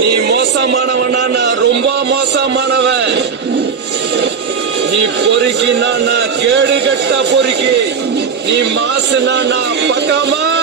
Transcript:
நீ மோசமானவனா? நான் ரொம்ப மோசமானவன். நீ பொறுக்கினா நான் கேடு கட்ட பொறுக்கி. நீ மாசுனா நான் பக்கமா